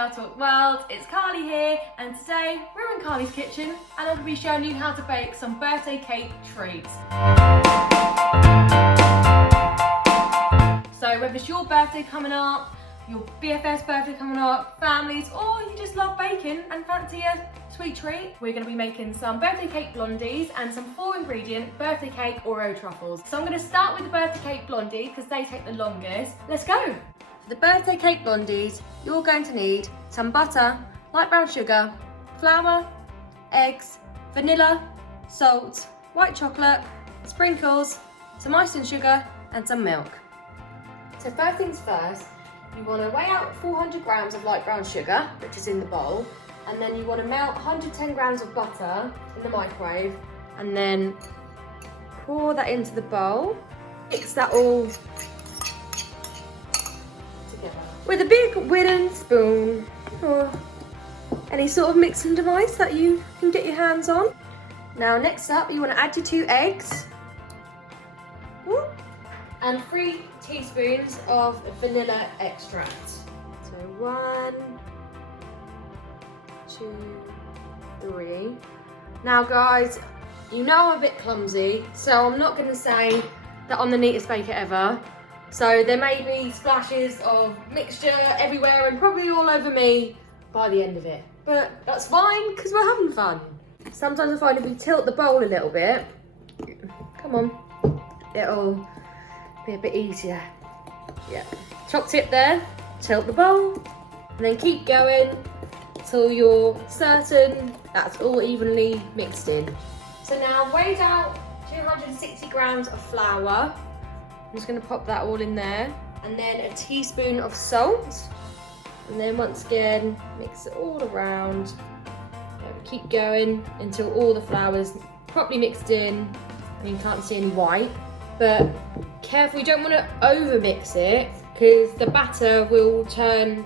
Girl Talk World. It's Carly here, and today we're in Carly's kitchen and I'm going to be showing you how to bake some birthday cake treats. So whether it's your birthday coming up, your BFF's birthday coming up, families, or you just love baking and fancy a sweet treat, we're going to be making some birthday cake blondies and some 4-ingredient birthday cake Oreo truffles. So I'm going to start with the birthday cake blondie because they take the longest. Let's go! For the birthday cake blondies, you're going to need some butter, light brown sugar, flour, eggs, vanilla, salt, white chocolate, sprinkles, some icing sugar and some milk. So first things first, you want to weigh out 400 grams of light brown sugar, which is in the bowl, and then you want to melt 110 grams of butter in the microwave, and then pour that into the bowl. Mix that all together with a big wooden spoon or any sort of mixing device that you can get your hands on. Now next up, you want to add your 2 eggs and 3 teaspoons of vanilla extract. So 1, 2, 3. Now guys, you know I'm a bit clumsy, so I'm not going to say that I'm the neatest baker ever. So there may be splashes of mixture everywhere and probably all over me by the end of it. But that's fine, because we're having fun. Sometimes I find if we tilt the bowl a little bit, come on, it'll be a bit easier. Yeah. Top tip there, tilt the bowl, and then keep going till you're certain that's all evenly mixed in. So now weighed out 260 grams of flour. I'm just going to pop that all in there, and then a teaspoon of salt, and then once again mix it all around. Keep going until all the flour's properly mixed in and you can't see any white. But careful, you don't want to over mix it because the batter will turn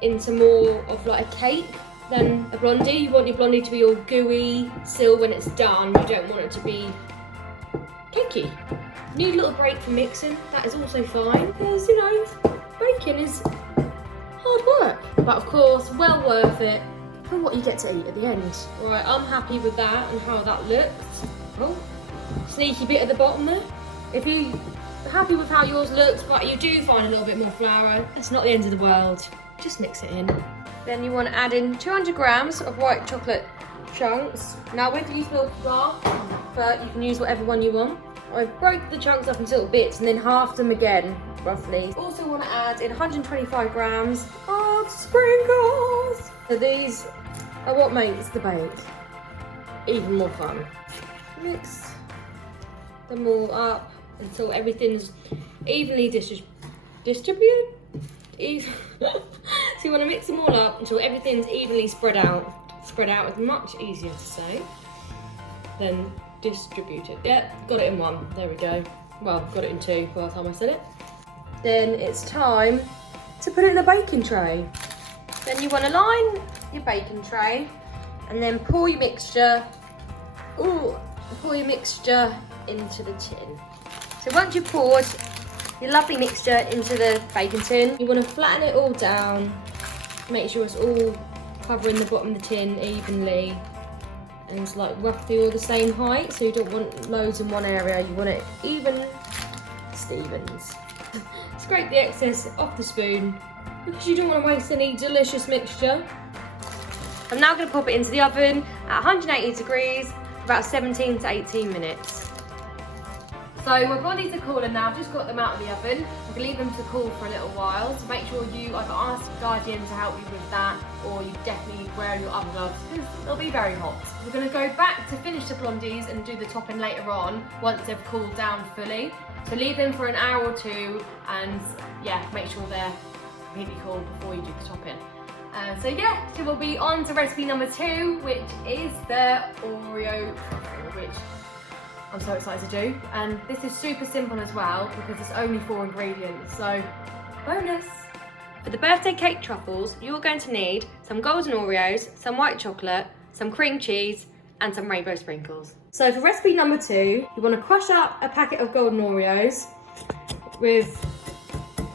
into more of like a cake than a blondie. You want your blondie to be all gooey still when it's done. You don't want it to be cakey. You need a little break from mixing, that is also fine, because you know, baking is hard work, but of course well worth it for what you get to eat at the end. Right, I'm happy with that and how that looks. Oh, sneaky bit at the bottom there. If you're happy with how yours looks, but you do find a little bit more flour, it's not the end of the world. Just mix it in. Then you want to add in 200 grams of white chocolate chunks. Now we've used milk bar, but you can use whatever one you want. I broke the chunks up into little bits and then halved them again, roughly. Also want to add in 125 grams of sprinkles. So these are what makes the bake even more fun. Mix them all up until everything's evenly distributed. So you want to mix them all up until everything's evenly spread out. Spread out is much easier to say than distributed. Yeah, got it in one. There we go. Well, got it in 2 by the time I said it. Then it's time to put it in a baking tray. Then you want to line your baking tray and then pour your mixture. Pour your mixture into the tin. So once you've poured your lovely mixture into the baking tin, you want to flatten it all down. Make sure it's all covering the bottom of the tin evenly. And it's like roughly all the same height, so you don't want loads in one area, you want it even Stevens. Scrape the excess off the spoon because you don't want to waste any delicious mixture. I'm now going to pop it into the oven at 180 degrees for about 17 to 18 minutes. So my blondies are cooling now, I've just got them out of the oven. I can leave them to cool for a little while, so make sure you either ask Guardian to help you with that, or you definitely wear your oven gloves because they'll be very hot. We're going to go back to finish the blondies and do the topping later on once they've cooled down fully. So leave them for an hour or 2 and yeah, make sure they're completely cool before you do the topping. So yeah, so we'll be on to recipe number 2, which is the Oreo truffle, which I'm so excited to do. And this is super simple as well because it's only 4 ingredients, so bonus. For the birthday cake truffles, you're going to need some golden Oreos, some white chocolate, some cream cheese, and some rainbow sprinkles. So for recipe number 2, you want to crush up a packet of golden Oreos with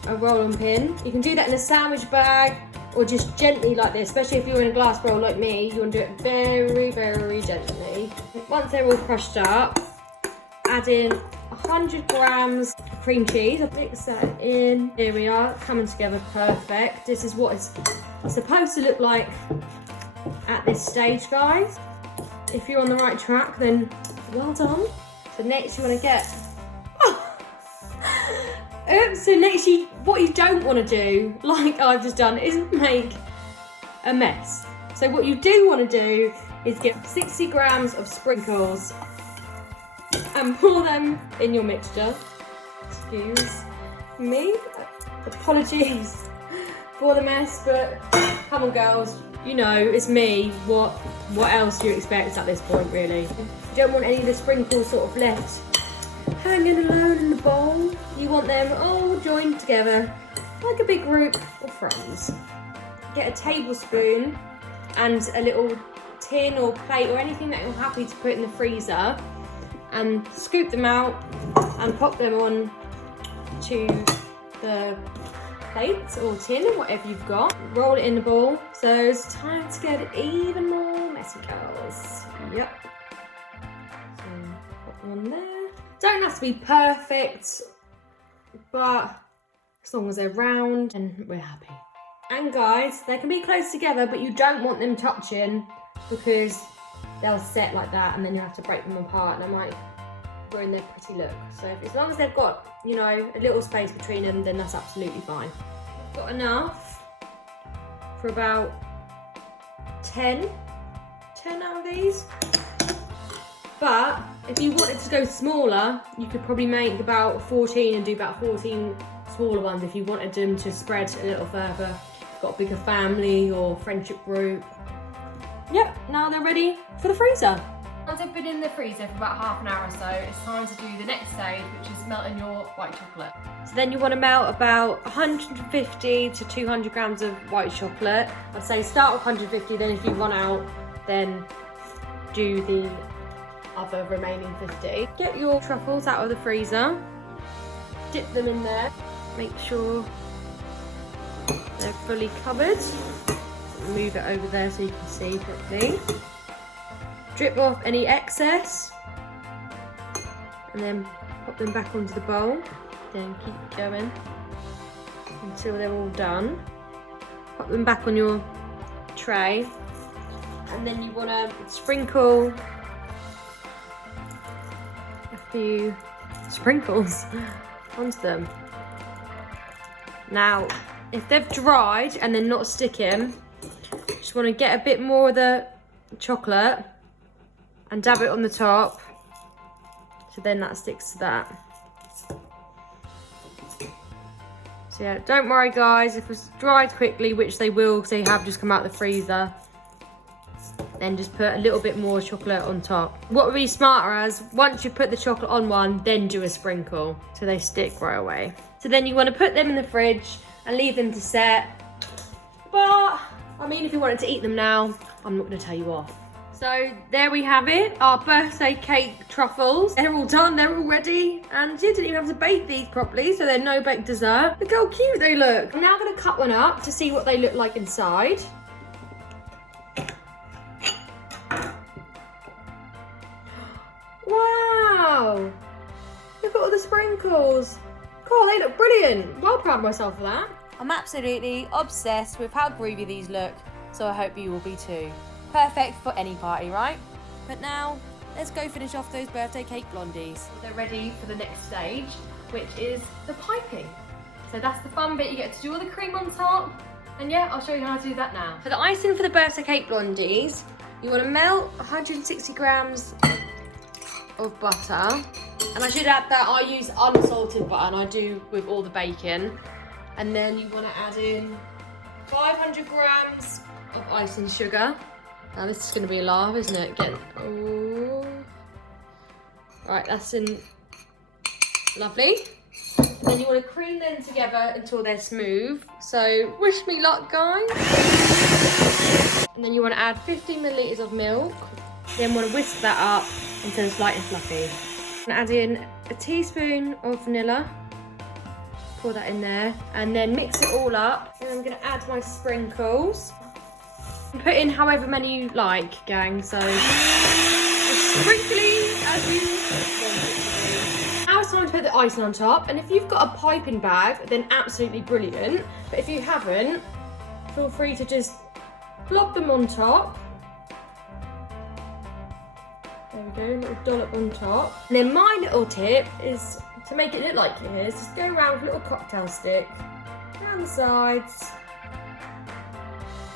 a roll-on pin. You can do that in a sandwich bag or just gently like this, especially if you're in a glass bowl like me, you want to do it very, very gently. Once they're all crushed up, add in 100 grams of cream cheese. I'll mix that in. Here we are, coming together perfect. This is what it's supposed to look like at this stage, guys. If you're on the right track, then well done. So next you want to get, so next what you don't want to do, like I've just done, is make a mess. So what you do want to do is get 60 grams of sprinkles and pour them in your mixture. Excuse me, apologies for the mess, but come on girls, you know, it's me. What else do you expect at this point, really? You don't want any of the sprinkles sort of left hanging alone in the bowl. You want them all joined together like a big group of friends. Get a tablespoon and a little tin or plate or anything that you're happy to put in the freezer, and scoop them out and pop them on to the plate or tin or whatever you've got. Roll it in the bowl. So it's time to get it even more messy, girls. Yep. So put them on there. Don't have to be perfect, but as long as they're round and we're happy. And guys, they can be close together, but you don't want them touching because they'll set like that and then you have to break them apart and they might ruin their pretty look. So as long as they've got, you know, a little space between them, then that's absolutely fine. I've got enough for about 10 out of these. But if you wanted to go smaller, you could probably make about 14 and do about 14 smaller ones if you wanted them to spread a little further. Got a bigger family or friendship group. Yep, now they're ready for the freezer. Once they've been in the freezer for about half an hour or so, it's time to do the next stage, which is melting your white chocolate. So then you want to melt about 150 to 200 grams of white chocolate. I'd say start with 150, then if you run out, then do the other remaining 50. Get your truffles out of the freezer, dip them in there, make sure they're fully covered. Move it over there so you can see properly. Drip off any excess and then pop them back onto the bowl. Then keep going until they're all done. Pop them back on your tray and then you want to sprinkle a few sprinkles onto them. Now, if they've dried and they're not sticking, just want to get a bit more of the chocolate and dab it on the top, so then that sticks to that. So yeah, don't worry guys, if it's dried quickly, which they will because they have just come out of the freezer, then just put a little bit more chocolate on top. What would be smarter is, once you put the chocolate on one, then do a sprinkle, so they stick right away. So then you want to put them in the fridge and leave them to set. But, I mean, if you wanted to eat them now, I'm not going to tell you off. So there we have it, our birthday cake truffles. They're all done, they're all ready. And you didn't even have to bake these properly, so they're no bake dessert. Look how cute they look. I'm now going to cut one up to see what they look like inside. Wow! Look at all the sprinkles. God, they look brilliant. Well proud of myself for that. I'm absolutely obsessed with how groovy these look, so I hope you will be too. Perfect for any party, right? But now, let's go finish off those birthday cake blondies. They're ready for the next stage, which is the piping. So that's the fun bit, you get to do all the cream on top, and yeah, I'll show you how to do that now. For the icing for the birthday cake blondies, you want to melt 160 grams of butter. And I should add that I use unsalted butter, and I do with all the bacon. And then you want to add in 500 grams of icing sugar. Now this is going to be a laugh, isn't it? Right, that's in. Lovely. And then you want to cream them together until they're smooth. So wish me luck, guys. And then you want to add 50 millilitres of milk. Then want to whisk that up until it's light and fluffy. And add in a teaspoon of vanilla. Pour that in there and then mix it all up. And I'm gonna add my sprinkles. Put in however many you like, gang, so as sprinkly as you want it to be. Now it's time to put the icing on top, and if you've got a piping bag, then absolutely brilliant. But if you haven't, feel free to just plop them on top. There we go, a little dollop on top. And then my little tip is to make it look like it is, just go around with a little cocktail stick around the sides.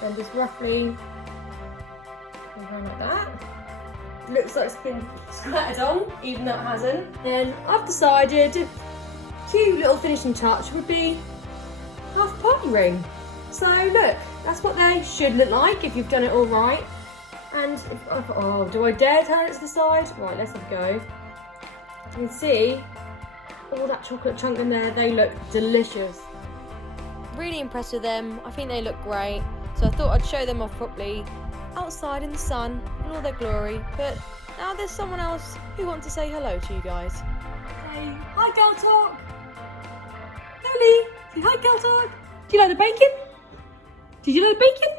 And just roughly around like that. It looks like it's been splattered on, even though it hasn't. Then I've decided a cute little finishing touch would be half party ring. So look, that's what they should look like if you've done it all right. And if I thought, oh, do I dare turn it to the side? Right, let's have a go. You can see all that chocolate chunk in there. They look delicious. Really impressed with them. I think they look great. So I thought I'd show them off properly outside in the sun in all their glory. But now there's someone else who wants to say hello to you guys. Hey, hi girl talk. Lily, say hi girl talk. Do you like the bacon? Did you like the bacon?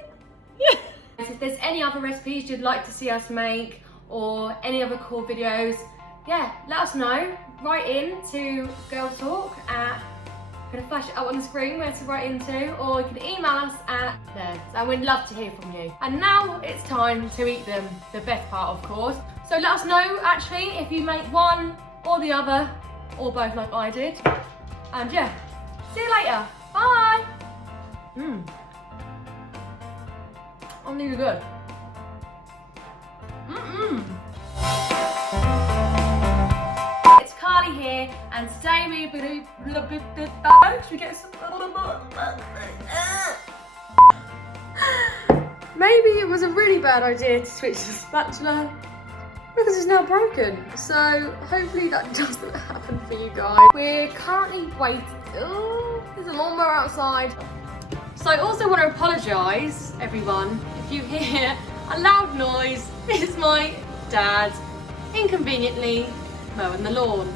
Yeah. If there's any other recipes you'd like to see us make or any other cool videos, yeah, let us know. Write in to Girl Talk at, I'm gonna flash it up on the screen where to write into, or you can email us at there. So we'd love to hear from you. And now it's time to eat them, the best part of course. So let us know actually if you make one or the other, or both like I did. And yeah, see you later. Bye. I'm really good. It's Carly here, and today we're going to should we get some? Maybe it was a really bad idea to switch to the spatula because it's now broken. So hopefully that doesn't happen for you guys. We're currently waiting. Oh, there's a lawnmower outside. So I also want to apologise, everyone, if you hear a loud noise. This is my dad inconveniently mowing the lawn.